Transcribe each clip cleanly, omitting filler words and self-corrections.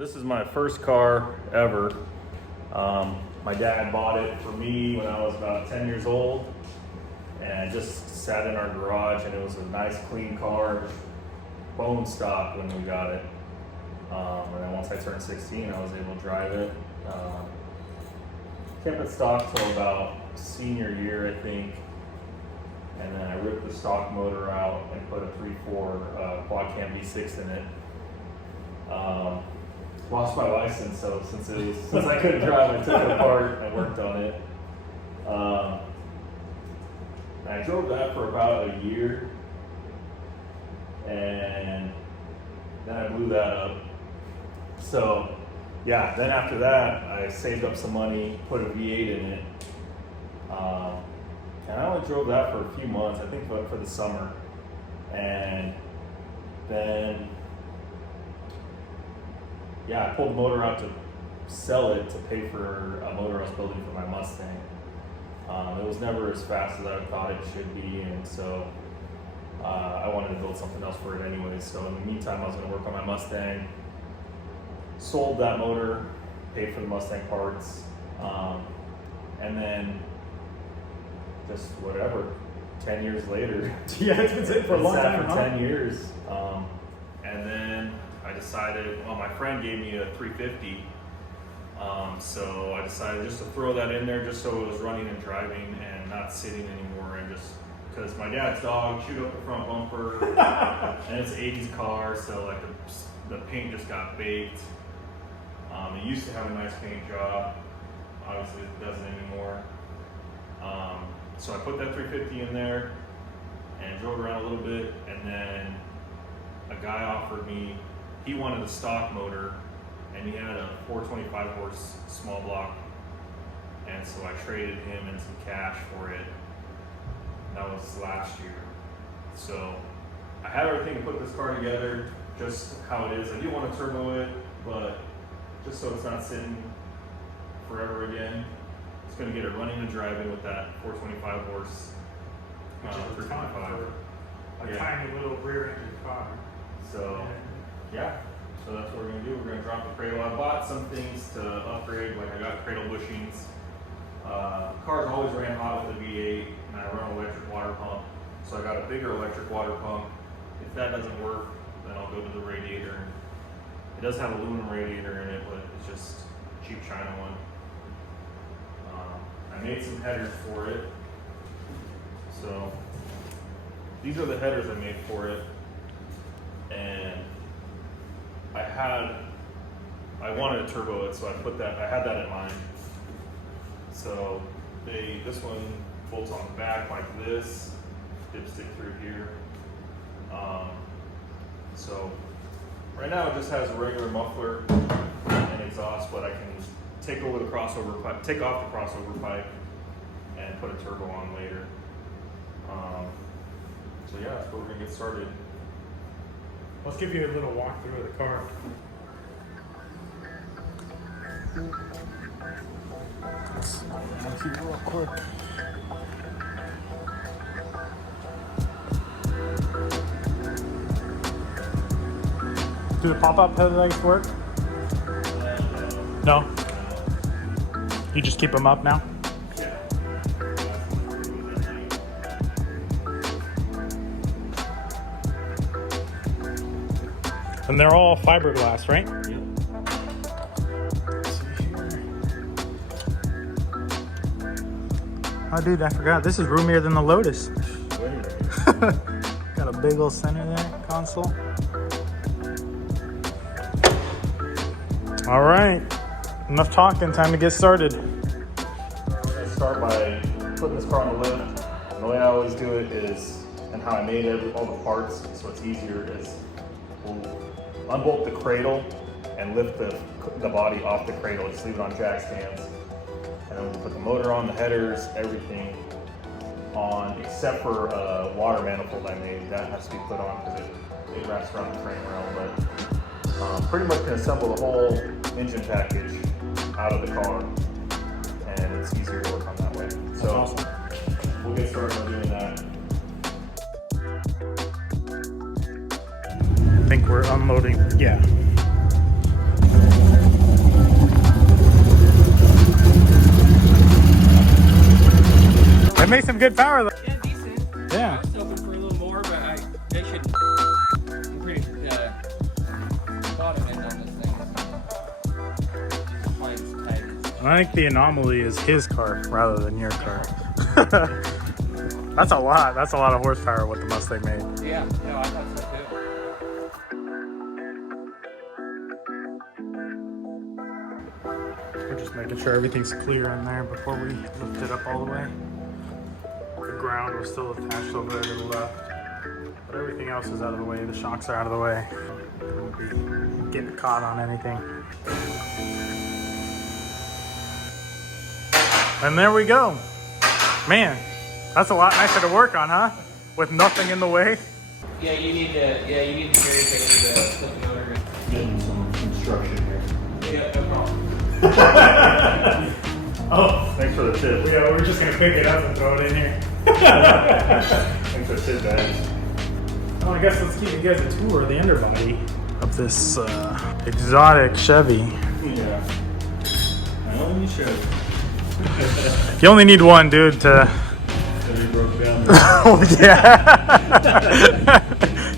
This is my first car ever. My dad bought it for me when I was about 10 years old, and it just sat in our garage, and it was a nice clean car, bone stock when we got it. And then once I turned 16, I was able to drive it. Kept it stock till about senior year, I think. And then I ripped the stock motor out and put a 3.4 quad cam V6 in it. Lost my license, so since I couldn't drive, I took it apart and worked on it. I drove that for about a year, and then I blew that up. So yeah, then after that, I saved up some money, put a V8 in it, and I only drove that for a few months, I think for the summer. And then, yeah, I pulled the motor out to sell it to pay for a motor I was building for my Mustang. It was never as fast as I thought it should be, and so I wanted to build something else for it anyway. So in the meantime, I was going to work on my Mustang. Sold that motor, paid for the Mustang parts, and then just whatever, 10 years later. Yeah, it's been sitting for a long time, for 10 years. And then I decided, well, my friend gave me a 350, so I decided just to throw that in there just so it was running and driving and not sitting anymore, and just because my dad's dog chewed up the front bumper, and it's an 80s car, so like the paint just got baked. It used to have a nice paint job, obviously it doesn't anymore. So I put that 350 in there and drove around a little bit, and then a guy offered me, he wanted a stock motor, and he had a 425 horse small block, and so I traded him in some cash for it. That was last year. So I had everything to put this car together just how it is. I do want to turbo it, but just so it's not sitting forever again. It's going to get it running and driving with that 425 horse. Which is a ton for a tiny little rear engine car. So yeah, so that's what we're going to do. We're going to drop the cradle. I bought some things to upgrade, like I got cradle bushings. Cars always ran hot with the V8, and I run an electric water pump. So I got a bigger electric water pump. If that doesn't work, then I'll go to the radiator. It does have an aluminum radiator in it, but it's just a cheap China one. I made some headers for it. So these are the headers I made for it. And I wanted to turbo it, so I had that in mind. So this one bolts on the back like this, dipstick through here. So right now it just has a regular muffler and exhaust, but I can take off the crossover pipe and put a turbo on later. So yeah, that's where we're gonna get started. Let's give you a little walkthrough of the car. Let's see real quick. Do the pop-up headlights work? No? You just keep them up now? Yeah. And they're all fiberglass, right? Yep. Oh, dude, I forgot. This is roomier than the Lotus. Way. Got a big old center there, console. All right, enough talking. Time to get started. We're gonna start by putting this car on the lift. And the way I always do it is, and how I made all the parts so it's easier, is we'll unbolt the cradle and lift the body off the cradle. Just leave it on jack stands. And then we'll put the motor on, the headers, everything on, except for a water manifold I made. That has to be put on because it wraps around the frame rail. But pretty much can assemble the whole engine package out of the car, and it's easier to work on that way. So awesome. We'll get started on doing that. I think we're unloading. Yeah. makes some good power though. Yeah, decent. Yeah. I was hoping for a little more, but they should. I'm pretty bottom end on this thing. Mine's tight. I think the anomaly is his car rather than your car. That's a lot. That's a lot of horsepower what the Mustang made. Yeah, no, I thought so too. We're just making sure everything's clear in there before we lift it up all the way. The ground was still attached over there to the left, but everything else is out of the way. The shocks are out of the way. Won't be getting caught on anything. And there we go. Man, that's a lot nicer to work on, huh? With nothing in the way. Yeah, you need to carry the flip motor. Getting some construction here. Yeah, no problem. Oh, thanks for the tip. Yeah, we're just gonna pick it up and throw it in here. Thanks for the tip, guys. Well, I guess let's give you guys a tour of the underbody of this exotic Chevy. Yeah. I only should. You only need one, dude, to... He broke down. Oh, yeah.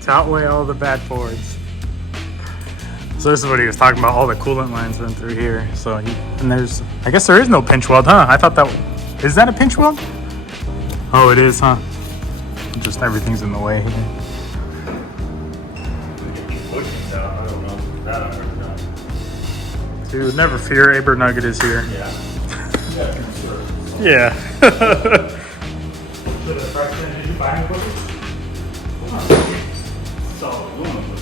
To outweigh all the bad Fords. So this is what he was talking about. All the coolant lines run through here. So and there's, I guess there is no pinch weld, huh? I thought that, is that a pinch weld? Oh, it is, huh? Just everything's in the way here. Bushings out. I don't know. That I've never done. Dude, never fear. Aber Nugget is here. Yeah. Yeah. Solid aluminum.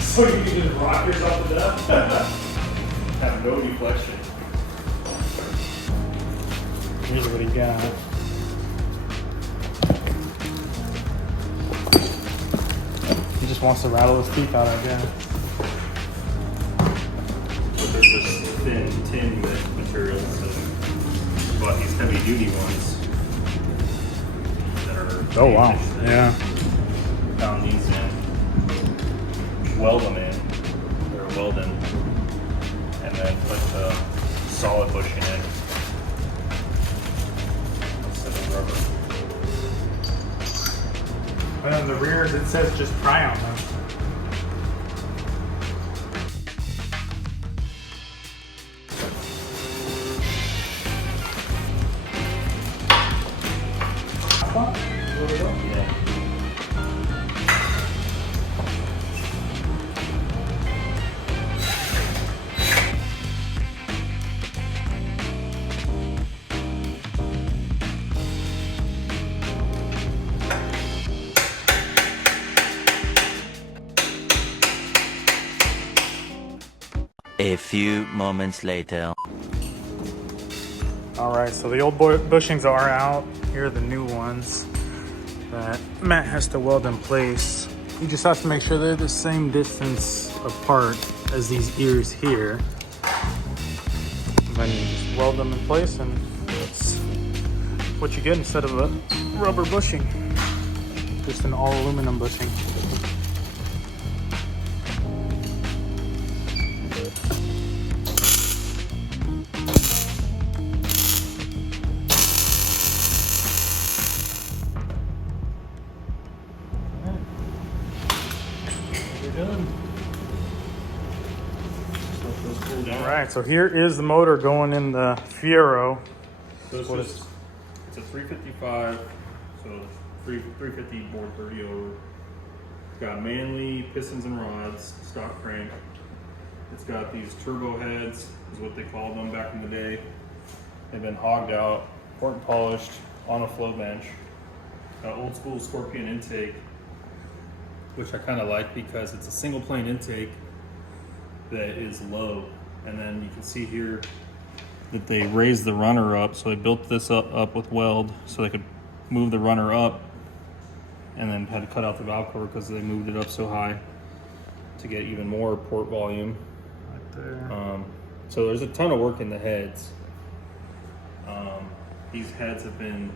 So you can just rock yourself to death? Have no deflection. Here's what he got. He just wants to rattle his teeth out, I guess. There's this thin tin material. So bought these heavy duty ones that are. Oh, wow. Yeah. Found these in. Weld them in. Or weld them. And then put the solid bushing in. Instead of rubber. And on the rears, it says just pry on them. Yeah. A few moments later. All right, so the old bushings are out. Here are the new ones that Matt has to weld in place. He just has to make sure they're the same distance apart as these ears here. And then you just weld them in place, and that's what you get instead of a rubber bushing. Just an all aluminum bushing. All right, so here is the motor going in the Fiero. So it's a 355, so 350 board 30 over. It's got Manley pistons and rods, stock crank. It's got these turbo heads, is what they called them back in the day. They've been hogged out, port and polished on a flow bench. Old school Scorpion intake, which I kind of like because it's a single plane intake that is low. And then you can see here that they raised the runner up, so they built this up with weld so they could move the runner up, and then had to cut out the valve cover because they moved it up so high to get even more port volume. Right there. So there's a ton of work in the heads. These heads have been,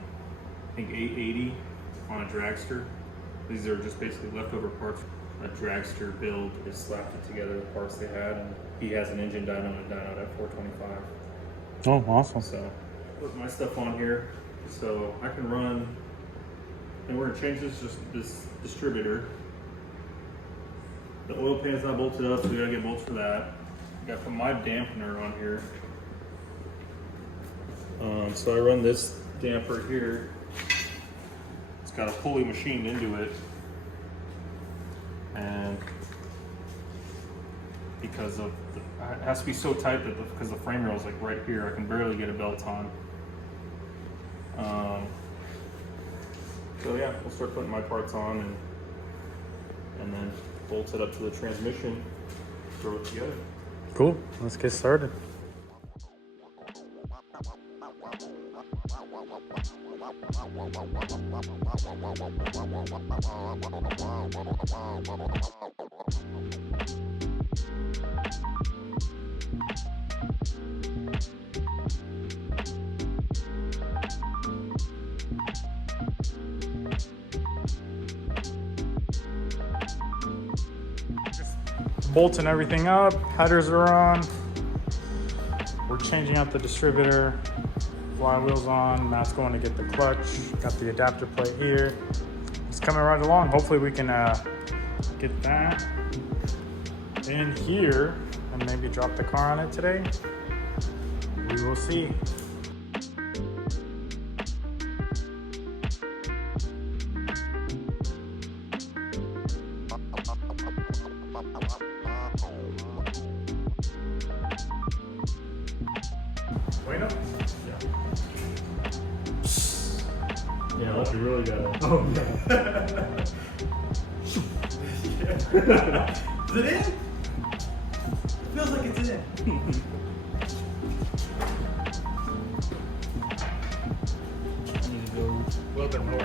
I think, $880 on a dragster. These are just basically leftover parts. A dragster build just slapped it together with parts they had, and he has an engine dyno and a dyno at 425. Oh, awesome. So put my stuff on here. So I can run, and we're gonna change this distributor. The oil pan's not bolted up, so we gotta get bolts for that. I gotta put my dampener on here. So I run this damper here. It's got a pulley machined into it, and because of it has to be so tight that because the frame rail is like right here, I can barely get a belt on. So yeah, we'll start putting my parts on and then bolt it up to the transmission, throw it together. Cool. Let's get started. Bolting everything up, headers are on. We're changing out the distributor, flywheel's on, Matt's going to get the clutch, got the adapter plate here. It's coming right along. Hopefully we can get that in here and maybe drop the car on it today. We will see. Wait up. Yeah, unless you really got it. Oh, yeah. Is it in? It feels like it's in. I need to go a little bit more.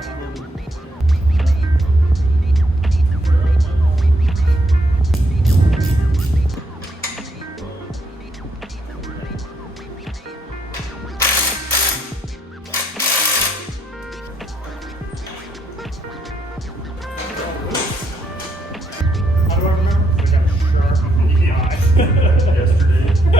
How do I remember? We got a sharp Yesterday. I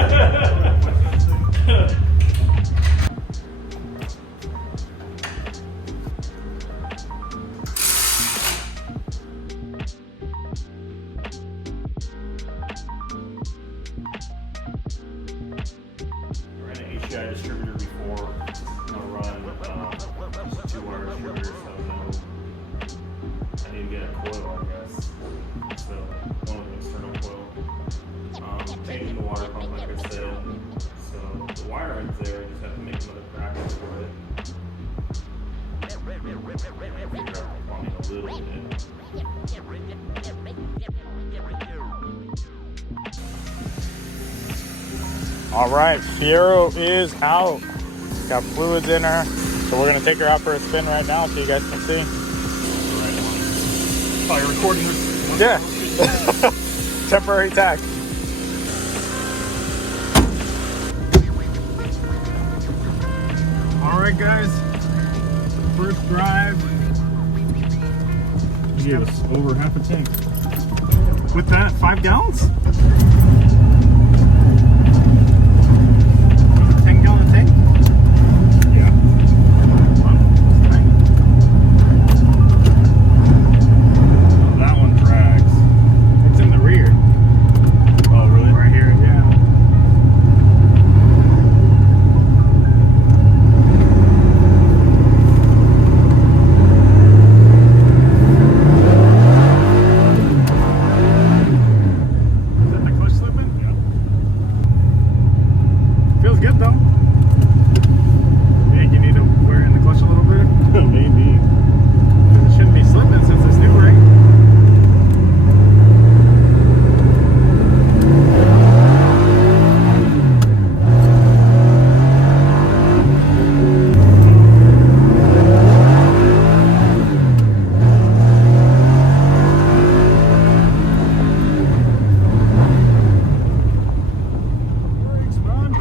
ran an HDI distributor before. I'm gonna run just 2-wire distributors, so I need to get a coil, I guess. So one of the external coil. Changing the water pump, like I said. So the wiring's there, I just have to make another bracket for it. Figure out the plumbing a little bit. All right, Fiero is out. Got fluids in her. So we're gonna take her out for a spin right now so you guys can see. Oh, you're recording this? Yeah. Temporary tag. All right, guys. First drive. Yes, over half a tank. With that, 5 gallons? 10-gallon tank? Yeah. That one drags. It's in the rear. Oh, really? Right here, yeah. Is that the clutch slipping? Yeah. Feels good though. You think you need to wear in the clutch a little bit? Maybe. It shouldn't be slipping since it's new, right? Brakes, man.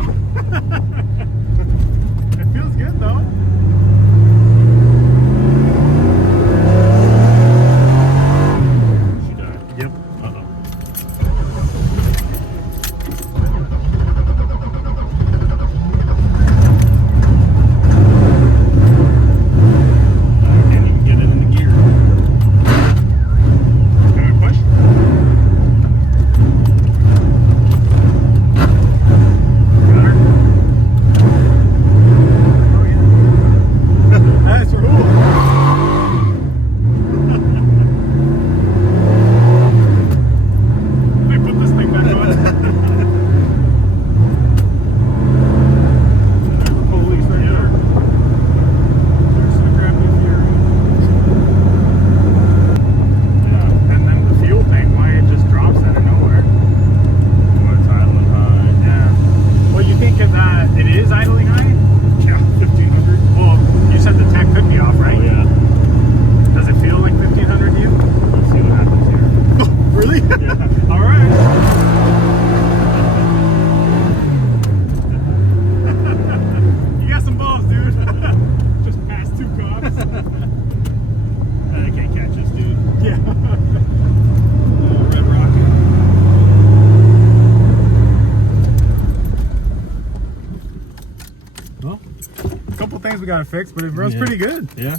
we got it fixed, but it runs pretty good. Yeah.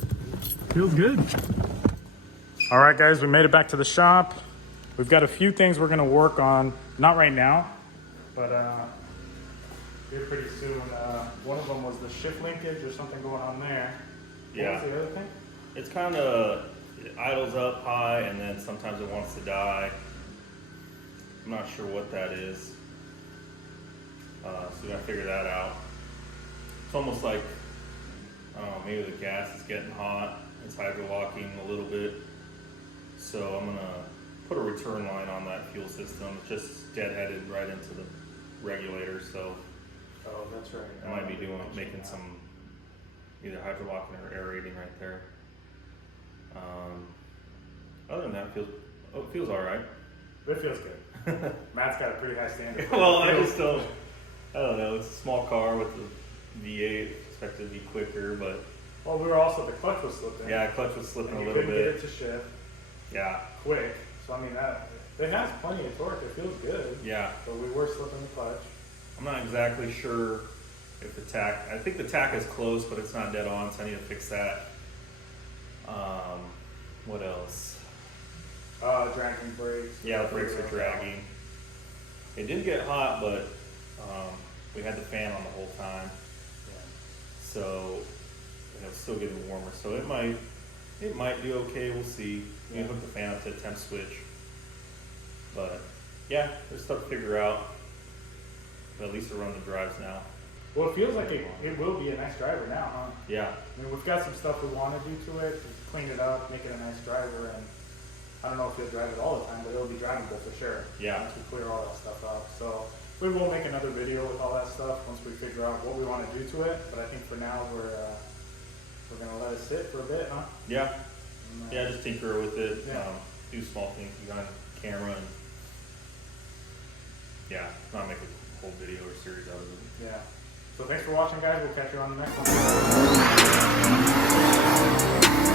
Feels good. All right, guys, we made it back to the shop. We've got a few things we're gonna work on, not right now, but here pretty soon. One of them was the shift linkage or something going on there. Yeah. What was the other thing? It's kind of, it idles up high and then sometimes it wants to die. I'm not sure what that is. So we gotta figure that out. It's almost like, I don't know, maybe the gas is getting hot. It's hydro-locking a little bit. So I'm gonna put a return line on that fuel system. It's just deadheaded right into the regulator, so Oh, that's right. I might be making some either hydro-locking or aerating right there. Other than that, it feels all right. It feels good. Matt's got a pretty high standard. Well, I don't know. It's a small car with the V8, expected to be quicker, but Well, we were also, the clutch was slipping. yeah, clutch was slipping And a you little couldn't get bit. it to shift Yeah, quick. So I mean, it has plenty of torque. It feels good. yeah. But we were slipping the clutch. I'm not exactly sure if the tack, I think the tack is close, but it's not dead on, so I need to fix that. What else? Dragging brakes. Yeah, the brakes are dragging. It did get hot, but we had the fan on the whole time, so it was still getting warmer. So it might be okay. We'll see. We can hook the fan up to a temp switch, but yeah, there's stuff to figure out. But at least to run the drives now. Well, it feels like it will be a nice driver now, huh? Yeah, I mean, we've got some stuff we want to do to it, clean it up, make it a nice driver, and I don't know if you'll drive it all the time, but it'll be drivable for sure. Yeah. Once we clear all that stuff up. So we will make another video with all that stuff once we figure out what we want to do to it. But I think for now we're gonna let it sit for a bit, huh? yeah, And, yeah. Just tinker with it. Yeah. Do small things behind the camera, and yeah, not make a whole video or series out of it. Yeah. So thanks for watching, guys. We'll catch you on the next one.